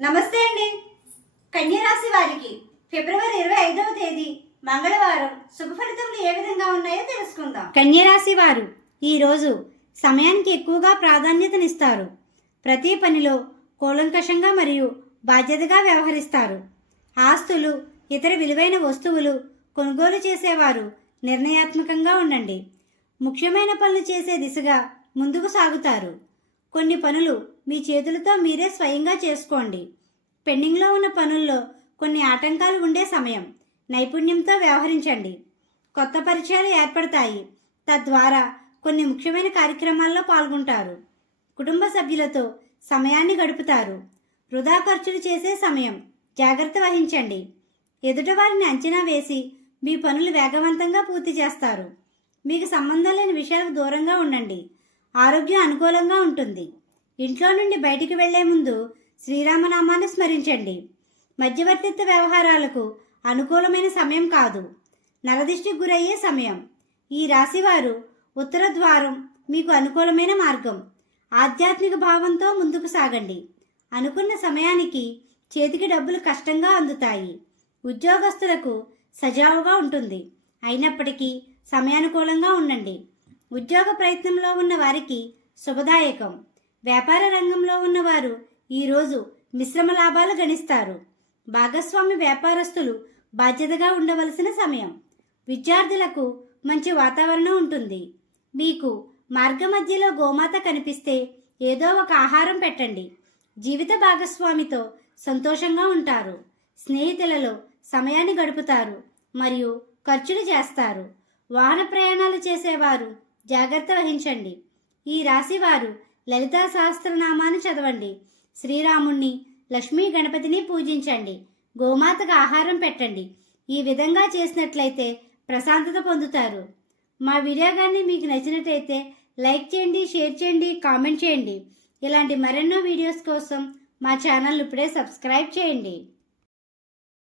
నమస్తే అండి. కన్యరాశి వారికి ఫిబ్రవరి ఇరవై ఐదవ తేదీ మంగళవారం శుభ ఫలితములు ఏ విధంగా ఉన్నాయో తెలుసుకుందాం. కన్యరాశి వారు ఈరోజు సమయానికి ఎక్కువగా ప్రాధాన్యతనిస్తారు. ప్రతి పనిలో కూలంకషంగా మరియు బాధ్యతగా వ్యవహరిస్తారు. ఆస్తులు ఇతర విలువైన వస్తువులు కొనుగోలు చేసేవారు నిర్ణయాత్మకంగా ఉండండి. ముఖ్యమైన పనులు చేసే దిశగా ముందుకు సాగుతారు. కొన్ని పనులు మీ చేతులతో మీరే స్వయంగా చేసుకోండి. పెండింగ్లో ఉన్న పనుల్లో కొన్ని ఆటంకాలు ఉండే సమయం నైపుణ్యంతో వ్యవహరించండి. కొత్త పరిచయాలు ఏర్పడతాయి. తద్వారా కొన్ని ముఖ్యమైన కార్యక్రమాల్లో పాల్గొంటారు. కుటుంబ సభ్యులతో సమయాన్ని గడుపుతారు. వృధా ఖర్చులు చేసే సమయం జాగ్రత్త వహించండి. ఎదుటివారిని అంచనా వేసి మీ పనులు వేగవంతంగా పూర్తి చేస్తారు. మీకు సంబంధం లేని విషయాలకు దూరంగా ఉండండి. ఆరోగ్యం అనుకూలంగా ఉంటుంది. ఇంట్లో నుండి బయటికి వెళ్ళే ముందు శ్రీరామనామాన్ని స్మరించండి. మధ్యవర్తిత్వ వ్యవహారాలకు అనుకూలమైన సమయం కాదు. నరదిష్టికి గురయ్యే సమయం. ఈ రాశివారు ఉత్తర ద్వారం మీకు అనుకూలమైన మార్గం. ఆధ్యాత్మిక భావంతో ముందుకు సాగండి. అనుకున్న సమయానికి చేతికి డబ్బులు కష్టంగా అందుతాయి. ఉద్యోగస్తులకు సజావుగా ఉంటుంది. అయినప్పటికీ సమయానుకూలంగా ఉండండి. ఉద్యోగ ప్రయత్నంలో ఉన్న వారికి శుభదాయకం. వ్యాపార రంగంలో ఉన్నవారు ఈరోజు మిశ్రమ లాభాలు గణిస్తారు. భాగస్వామి వ్యాపారస్తులు బాధ్యతగా ఉండవలసిన సమయం. విద్యార్థులకు మంచి వాతావరణం ఉంటుంది. మీకు మార్గ మధ్యలో గోమాత కనిపిస్తే ఏదో ఒక ఆహారం పెట్టండి. జీవిత భాగస్వామితో సంతోషంగా ఉంటారు. స్నేహితులలో సమయాన్ని గడుపుతారు మరియు ఖర్చులు చేస్తారు. వాహన ప్రయాణాలు చేసేవారు జాగ్రత్త వహించండి. ఈ రాశివారు లలితా సహస్రనామాన్ని చదవండి. శ్రీరాముణ్ణి లక్ష్మీ గణపతిని పూజించండి. గోమాతకు ఆహారం పెట్టండి. ఈ విధంగా చేసినట్లయితే ప్రశాంతత పొందుతారు. మా వీడియో కానీ మీకు నచ్చినట్లయితే లైక్ చేయండి షేర్ చేయండి కామెంట్ చేయండి. ఇలాంటి మరెన్నో వీడియోస్ కోసం మా ఛానల్ ఇప్పుడే సబ్స్క్రైబ్ చేయండి.